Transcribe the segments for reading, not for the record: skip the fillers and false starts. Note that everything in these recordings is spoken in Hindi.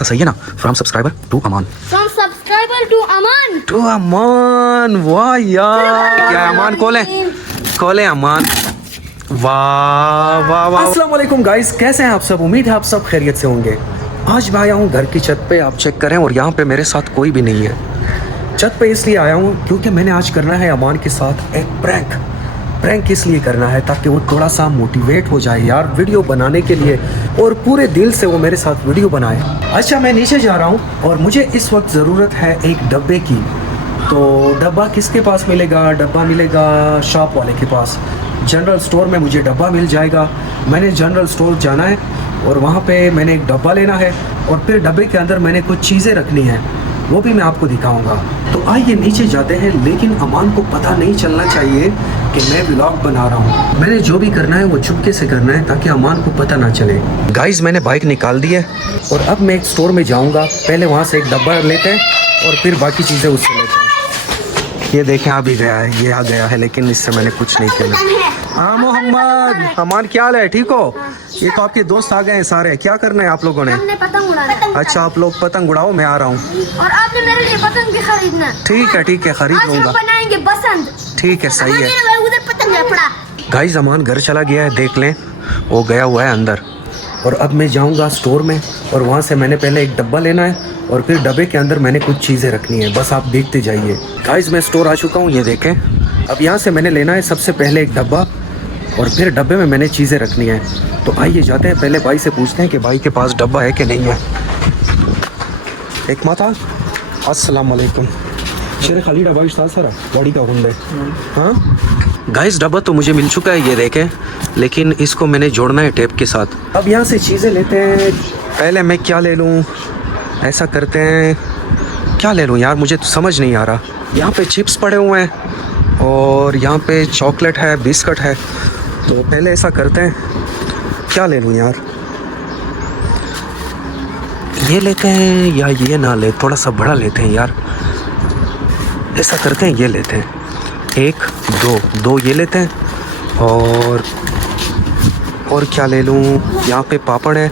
ऐसा सही है ना? From subscriber to Aman. From subscriber to Aman. To Aman, वाह यार, क्या अमान खोले अमान, वाह वाह वाह। अस्सलाम वालेकुम गाइस, कैसे हैं आप सब? उम्मीद है आप सब खैरियत से होंगे। आज मैं आया हूँ घर की छत पे, आप चेक करें, और यहाँ पे मेरे साथ कोई भी नहीं है। छत पे इसलिए आया हूँ क्योंकि मैंने आज करना है अमान के साथ एक प्रैंक इसलिए करना है ताकि वो थोड़ा सा मोटिवेट हो जाए यार वीडियो बनाने के लिए, और पूरे दिल से वो मेरे साथ वीडियो बनाए। अच्छा, मैं नीचे जा रहा हूँ और मुझे इस वक्त ज़रूरत है एक डब्बे की। तो डब्बा किसके पास मिलेगा? डब्बा मिलेगा शॉप वाले के पास। जनरल स्टोर में मुझे डब्बा मिल जाएगा। मैंने जनरल स्टोर जाना है और वहाँ पे मैंने एक डब्बा लेना है, और फिर डब्बे के अंदर मैंने कुछ चीज़ें रखनी है, वो भी मैं आपको दिखाऊंगा। तो आइए नीचे जाते हैं, लेकिन अमान को पता नहीं चलना चाहिए कि मैं व्लॉग बना रहा हूँ। मैंने जो भी करना है वो चुपके से करना है ताकि अमान को पता ना चले। गाइस, मैंने बाइक निकाल दी है और अब मैं एक स्टोर में जाऊँगा। पहले वहाँ से एक डब्बा लेते हैं और फिर बाकी चीज़ें उससे लेते हैं। ये देखें, आ भी गया है, ये आ गया है, लेकिन इससे मैंने कुछ नहीं किया। हाँ मोहम्मद, अमान क्या हाल है? ठीक हो? ये तो आपके दोस्त आ गए हैं सारे। क्या करना है आप लोगों ने? हमने पतंग उड़ाना है। अच्छा, आप लोग पतंग उड़ाओ, मैं आ रहा हूँ। और आपने मेरे लिए पतंग भी खरीदना। ठीक है, खरीद आज हम लूँगा। बनाएंगे बसंत। ठीक है, सही है। उधर पतंग है पड़ा। गाइस, अमान घर चला गया है, देख लें, वो गया हुआ है अंदर। और अब मैं जाऊंगा स्टोर में, और वहाँ से मैंने पहले एक डब्बा लेना है, और फिर डब्बे के अंदर मैंने कुछ चीज़ें रखनी है। बस आप देखते जाइए। गाइस, मैं स्टोर आ चुका हूँ, ये देखें। अब यहाँ से मैंने लेना है सबसे पहले एक डब्बा, और फिर डब्बे में मैंने चीज़ें रखनी है। तो आइए जाते हैं, पहले भाई से पूछते हैं कि भाई के पास डब्बा है कि नहीं है। एक माता, अस्सलाम वालेकुम। शेर खाली डब्बा इस्ता सारा गाड़ी का हुंडे। हाँ गाइस, डब्बा तो मुझे मिल चुका है, ये देखें, लेकिन इसको मैंने जोड़ना है टेप के साथ। अब यहाँ से चीज़ें लेते हैं। पहले मैं क्या ले लूँ? ऐसा करते हैं, क्या ले लूँ यार, मुझे तो समझ नहीं आ रहा। यहाँ पे चिप्स पड़े हुए हैं, और यहाँ पे चॉकलेट है, बिस्किट है। तो पहले ऐसा करते हैं, क्या ले लूँ यार? ये लेते हैं या ये ना ले, थोड़ा सा बड़ा लेते हैं यार। ऐसा करते हैं, ये लेते हैं, एक दो ये लेते हैं। और क्या ले लूँ? यहाँ पे पापड़ है,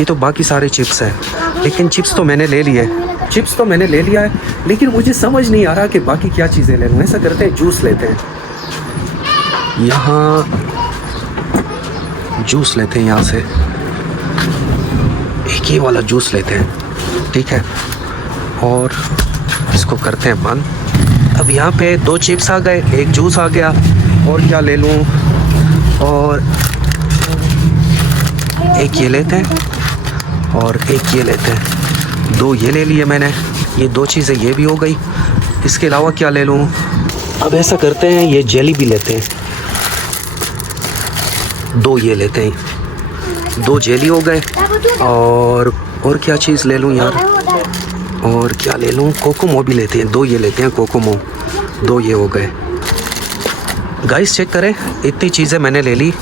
ये तो बाकी सारे चिप्स हैं, लेकिन चिप्स तो मैंने ले लिए। चिप्स तो मैंने ले लिया है, लेकिन मुझे समझ नहीं आ रहा कि बाकी क्या चीज़ें ले लूँ। ऐसा करते हैं, जूस लेते हैं। यहाँ जूस लेते हैं, यहाँ से एक ये वाला जूस लेते हैं, ठीक है, और इसको करते हैं बंद। अब यहाँ पे 2 चिप्स आ गए, एक जूस आ गया, और क्या ले लूँ? और एक ये लेते हैं, और एक ये लेते हैं। 2 ये ले लिए मैंने, ये 2 चीज़ें ये भी हो गई। इसके अलावा क्या ले लूँ? अब ऐसा करते हैं, ये जेली भी लेते हैं, 2 ये लेते हैं, 2 जेली हो गए। और क्या चीज़ ले लूँ यार? और क्या ले लूँ? कोकोमो भी लेते हैं, 2 ये लेते हैं कोकोमो, 2 ये हो गए। गाइस, चेक करें, इतनी चीज़ें मैंने ले ली,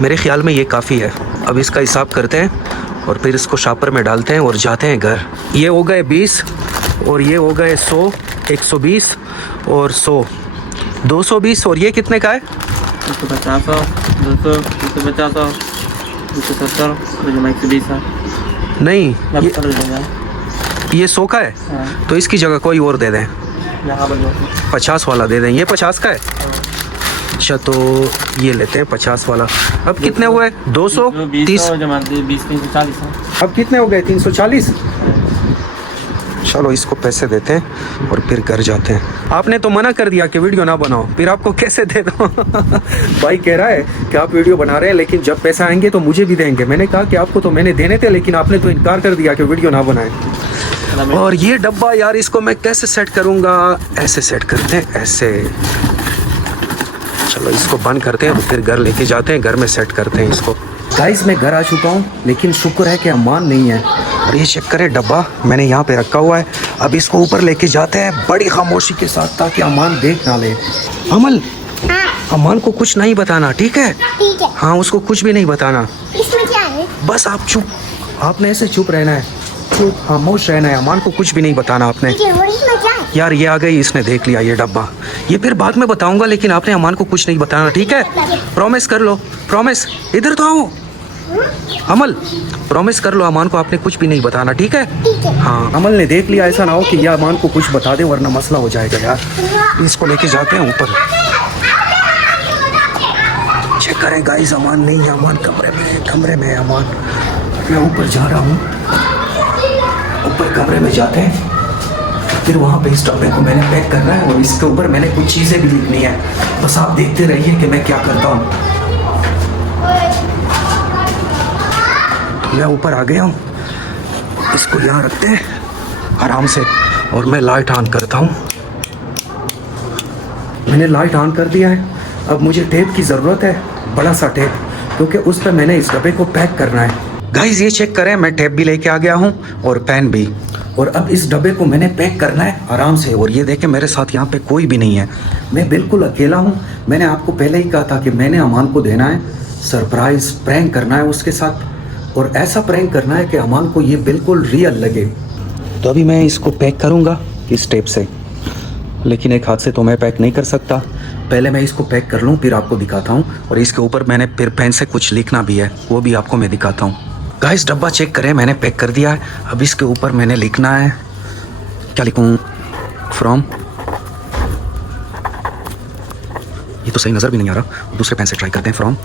मेरे ख्याल में ये काफ़ी है। अब इसका हिसाब करते हैं और फिर इसको शॉपर में डालते हैं और जाते हैं घर। ये हो गए 20, और ये हो गए 100, 120 और 100, 220। और ये कितने का है? 150, 200, 250, 270, 120 है। नहीं, ये 100 का है। तो इसकी जगह कोई और दे दें, 50 वाला दे दें। ये 50 का है। अच्छा, तो ये लेते हैं 50 वाला। अब कितने हुए? 230, 340 है। अब कितने हो गए? 340। चलो, इसको पैसे देते हैं और फिर घर जाते हैं। आपने तो मना कर दिया कि वीडियो ना बनाओ, फिर आपको कैसे दे दो? भाई कह रहा है कि आप वीडियो बना रहे हैं, लेकिन जब पैसा आएंगे तो मुझे भी देंगे। मैंने कहा कि आपको तो मैंने देने थे, लेकिन आपने तो इनकार कर दिया कि वीडियो ना बनाए। और ये डब्बा यार, इसको मैं कैसे सेट करूँगा? ऐसे सेट करते हैं, ऐसे। चलो, इसको बंद करते हैं, फिर घर लेके जाते हैं, घर में सेट करते हैं इसको। गाइस, मैं घर आ चुका हूँ, लेकिन शुक्र है कि अमान नहीं है। और ये चेक करें, डब्बा मैंने यहाँ पे रखा हुआ है। अब इसको ऊपर लेके जाते हैं बड़ी खामोशी के साथ, ताकि अमान देख ना ले। अमल, अमान को कुछ नहीं बताना, ठीक है? ठीक है। हाँ, उसको कुछ भी नहीं बताना। इसमें क्या है? बस आप चुप, आपने ऐसे चुप रहना है, चुप खामोश रहना है। अमान को कुछ भी नहीं बताना आपने। यार, ये आ गई, इसने देख लिया ये डब्बा। ये फिर बाद में बताऊंगा, लेकिन आपने अमान को कुछ नहीं बताना, ठीक है? प्रॉमिस कर लो, प्रॉमिस। इधर तो आओ, अमल प्रॉमिस कर लो अमान को आपने कुछ भी नहीं बताना, ठीक है? ठीक है। हाँ अमल ने देख लिया, ऐसा ना हो कि ये अमान को कुछ बता दे वरना मसला हो जाएगा यार। इसको लेके जाते हैं ऊपर, चेक करें गाइस। अमान नहीं है, अमान कमरे में है अमान। मैं ऊपर जा रहा हूँ, ऊपर कमरे में जाते हैं, फिर वहाँ पे इस डब्बे को मैंने पैक करना है और इसके ऊपर मैंने कुछ चीज़ें भी लिखनी है। बस आप देखते रहिए कि मैं क्या करता हूँ। तो मैं ऊपर आ गया हूँ, इसको यहाँ रखते हैं आराम से और मैं लाइट ऑन करता हूँ। मैंने लाइट ऑन कर दिया है। अब मुझे टेप की ज़रूरत है, बड़ा सा टेप, क्योंकि उस पर मैंने इस डब्बे को पैक करना है। गाइस ये चेक करें, मैं टेप भी लेके आ गया हूँ और पेन भी। और अब इस डब्बे को मैंने पैक करना है आराम से। और ये देखें मेरे साथ यहाँ पे कोई भी नहीं है, मैं बिल्कुल अकेला हूँ। मैंने आपको पहले ही कहा था कि मैंने अमान को देना है सरप्राइज़, प्रैंक करना है उसके साथ, और ऐसा प्रैंक करना है कि अमान को ये बिल्कुल रियल लगे। तो अभी मैं इसको पैक करूँगा इस टेप से, लेकिन एक हाथ से तो मैं पैक नहीं कर सकता। पहले मैं इसको पैक कर लूँ फिर आपको दिखाता हूँ। और इसके ऊपर मैंने फिर पेन से कुछ लिखना भी है, वो भी आपको मैं दिखाता हूँ। गाइस डब्बा चेक करें, मैंने पैक कर दिया है। अब इसके ऊपर मैंने लिखना है, क्या लिखूँ? फ्रॉम, ये तो सही नज़र भी नहीं आ रहा, दूसरे पेन से ट्राई करते हैं। फ्रॉम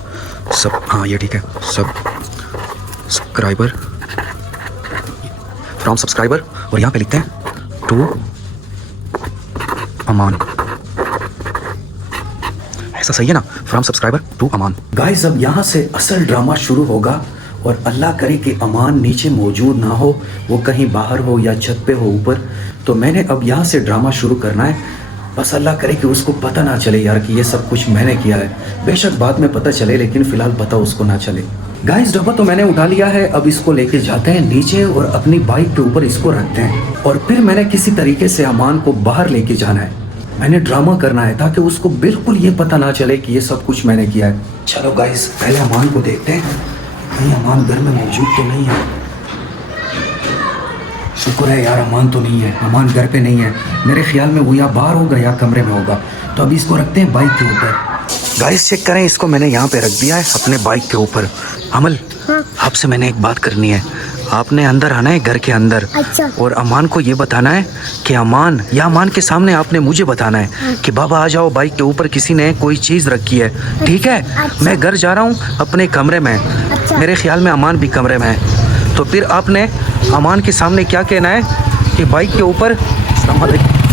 सब, हाँ ये ठीक है, सब्सक्राइबर, फ्रॉम सब्सक्राइबर। और यहाँ पे लिखते हैं टू अमान, ऐसा सही है ना? From subscriber to Aman. Guys अब यहाँ से असल ड्रामा शुरू होगा और अल्लाह करे कि अमान नीचे मौजूद ना हो, वो कहीं बाहर हो या छत पे हो ऊपर। तो मैंने अब यहाँ से ड्रामा शुरू करना है। बस अल्लाह करे कि उसको पता ना चले यार कि ये सब कुछ मैंने किया है। बेशक बाद में पता चले, लेकिन फ़िलहाल पता उसको ना चले। गाइस डब्बा तो मैंने उठा लिया है, अब इसको लेके जाते हैं नीचे और अपनी बाइक के ऊपर इसको रखते हैं। और फिर मैंने किसी तरीके से अमान को बाहर लेके जाना है। मैंने ड्रामा करना है ताकि उसको बिल्कुल ये पता ना चले कि ये सब कुछ मैंने किया है। चलो गाइस पहले अमान को देखते हैं, कहीं अमान घर में मौजूद तो नहीं है। शुक्र है यार अमान तो नहीं है, अमान घर पे नहीं है। मेरे ख्याल में वो या बाहर होगा या कमरे में होगा। तो अभी इसको रखते हैं बाइक के ऊपर। गाइस चेक करें, इसको मैंने यहाँ पे रख दिया है अपने बाइक के ऊपर। अमल आपसे मैंने एक बात करनी है, आपने अंदर आना है घर के अंदर। अच्छा। और अमान को ये बताना है कि अमान या अमान के सामने आपने मुझे बताना है कि बाबा आ जाओ, बाइक के ऊपर किसी ने कोई चीज़ रखी है, ठीक है? अच्छा। मैं घर जा रहा हूँ अपने कमरे में। अच्छा। मेरे ख्याल में अमान भी कमरे में है। तो फिर आपने अमान के सामने क्या कहना है कि बाइक के ऊपर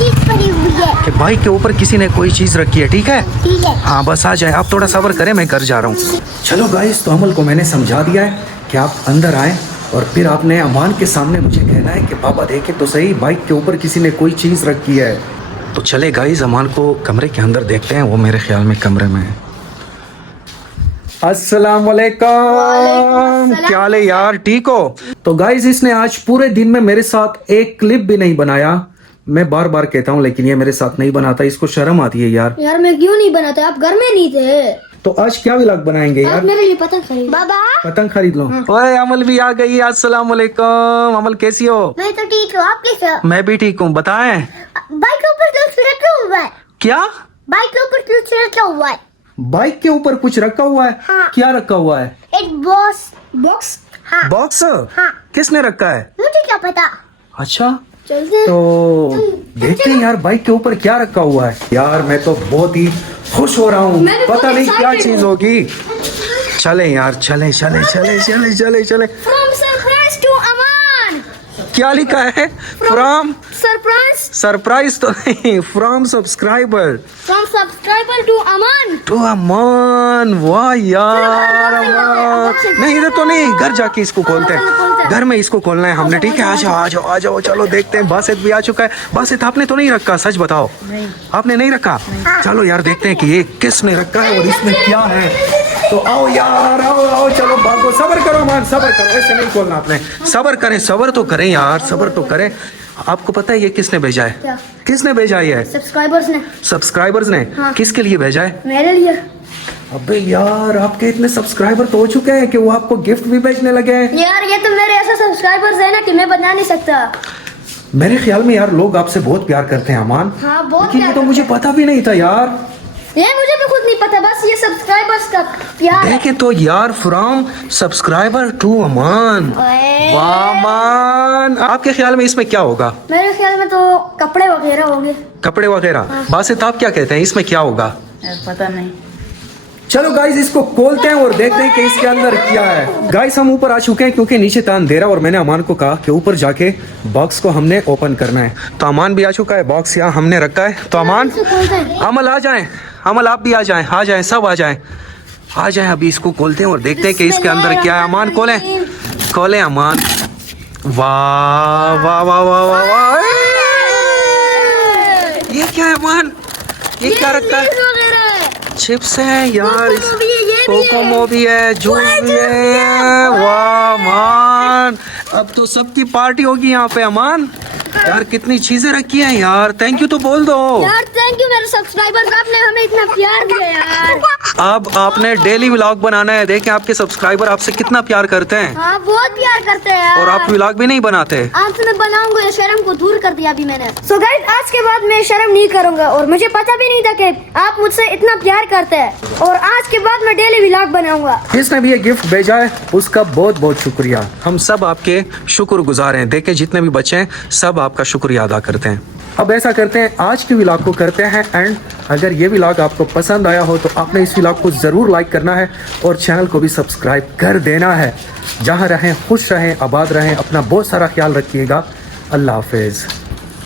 चीज पड़ी हुई है। कि बाइक के ऊपर किसी ने कोई चीज़ रखी है, ठीक है? ठीक है। हाँ बस आ जाए, आप थोड़ा सब्र करें, मैं घर जा रहा हूँ। चलो गाइस तो अमल को मैंने समझा दिया है कि आप अंदर आए और फिर आपने अमान के सामने मुझे कहना है कि पापा देखे तो सही, बाइक के ऊपर किसी ने कोई चीज़ रखी है। तो चले गाइस अमान को कमरे के अंदर देखते हैं, वो मेरे ख्याल में कमरे में है। अस्सलाम वालेकुम, क्या हाल है यार, ठीक हो? तो गाइस इसने आज पूरे दिन में मेरे साथ एक क्लिप भी नहीं बनाया। मैं बार बार कहता हूँ लेकिन ये मेरे साथ नहीं बनाता, इसको शर्म आती है यार। यार मैं क्यों नहीं बनाता, आप घर में नहीं थे। तो आज क्या व्लॉग बनाएंगे यार? आप मेरे लिए पतंग खरीद। बाबा पतंग खरीद लो। ओए अमल भी आ गई, अस्सलाम वालेकुम। अमल कैसी हो? मैं तो ठीक हूँ, आप कैसे हो? मैं भी ठीक हूँ, बताएं। बाइक के ऊपर कुछ रखा हुआ है। क्या? बाइक के ऊपर कुछ रखा हुआ है। बाइक के ऊपर कुछ रखा हुआ है? हाँ। क्या रखा हुआ है? एक बॉक्स। हाँ। बॉक्स? हाँ। किसने रखा है? मुझे क्या पता। अच्छा चलते हैं। तो देखते हैं यार बाइक के ऊपर क्या रखा हुआ है। यार मैं तो बहुत ही खुश हो रहा हूँ, मैं भी पता बहुत नहीं क्या excited चीज हूँ। होगी। चले यार, चले चले चले चले चले चले। From surprise to अमान। क्या लिखा है? From surprise. सरप्राइज तो नहीं, from subscriber From subscriber to Aman. To Aman. वाह यार अमान। नहीं इधर तो नहीं, घर जाके इसको खोलते हैं, घर में इसको खोलना है हमने, ठीक है? आ जाओ आ जाओ आ जाओ, चलो देखते हैं। बासित भी आ चुका है। बासित आपने तो नहीं रखा, सच बताओ। नहीं। आपने नहीं रखा? चलो यार देखते हैं कि ये किसने रखा है और इसमें क्या है। तो आओ यार, आओ आओ, चलो भागो। सब्र करो मान, सब्र करो, ऐसे नहीं खोलना आपने। सब्र करें, सब्र तो करें यार, सब्र तो करें। आपको पता है ये किसने भेजा है? क्या? किसने भेजा है ये? सब्सक्राइबर्स ने। सब्सक्राइबर्स ने। हाँ। किसके लिए भेजा है? मेरे लिए। अबे यार आपके इतने सब्सक्राइबर तो हो चुके हैं कि वो आपको गिफ्ट भी भेजने लगे हैं। यार ये तो मेरे ऐसे सब्सक्राइबर्स है ना कि मैं बता नहीं सकता। मेरे ख्याल में यार लोग आपसे बहुत प्यार करते हैं अमान। हाँ बहुत लेकिन ये प्यार तो मुझे करते पता भी नहीं था यार। ये मुझे भी खुद नहीं पता, बस ये सब्सक्राइबर्स का प्यार है। देखे तो यार, फ्रॉम सब्सक्राइबर टू अमान। ओए। वाह अमान, आपके ख्याल में इसमें क्या होगा? मेरे ख्याल में तो कपड़े वगैरह होंगे। कपड़े वगैरह। बासित आप क्या कहते हैं, इसमें क्या होगा? पता नहीं। चलो गाइस, इसको खोलते हैं और देखते हैं कि इसके अंदर क्या है। गाइस, हम ऊपर आ चुके हैं क्योंकि नीचे था अंधेरा और मैंने अमान को कहा कि ऊपर जाके बॉक्स को हमने ओपन करना है। तो अमान भी आ चुका है, बॉक्स यहाँ हमने रखा है। तो अमान, इसे खोलते हैं। अमल आ जाएं, अमल आप भी आ जाएं, सब आ जाएं, आ जाएं। अभी इसको खोलते हैं और देखते हैं कि इसके अंदर क्या है। अमान खोलें, खोलें अमान। वाह वाह वाह वाह वाह वाह, ये क्या है अमान? ये क्या रखा है? लेज़ वगैरह है। चिप्स है यार, कोकोमो भी है, ये भी है। कोकोमो भी है, जूस भी है। वाह अमान, अब तो सबकी पार्टी होगी यहाँ पे अमान। यार कितनी चीजें रखी हैं यार, थैंक यू तो बोल दो। यार थैंक यू मेरे सब्सक्राइबर्स, आपने हमें इतना प्यार दिया यार। अब आपने डेली व्लॉग बनाना है, देखें आपके सब्सक्राइबर आपसे कितना प्यार करते हैं। हाँ बहुत प्यार करते हैं यार। और आप व्लॉग भी नहीं बनाते। आज से मैं बनाऊंगा, ये शर्म को दूर कर दिया अभी मैंने। सो गाइस, आज के बाद मैं शर्म नहीं करूंगा और मुझे पता भी नहीं था कि आप मुझसे इतना प्यार करते हैं। और आज के बाद मैं डेली व्लॉग बनाऊंगा। जिसने भी ये गिफ्ट भेजा है उसका बहुत बहुत शुक्रिया। हम सब आपके शुक्रगुजार हैं। देखें जितने भी बच्चे हैं सब आपका शुक्रिया अदा करते हैं। अब ऐसा करते हैं, आज की व्लॉग को करते हैं एंड। अगर ये व्लॉग आपको पसंद आया हो तो आपने इस व्लॉग को ज़रूर लाइक करना है और चैनल को भी सब्सक्राइब कर देना है। जहाँ रहें खुश रहें, आबाद रहें, अपना बहुत सारा ख्याल रखिएगा। अल्लाह हाफिज़।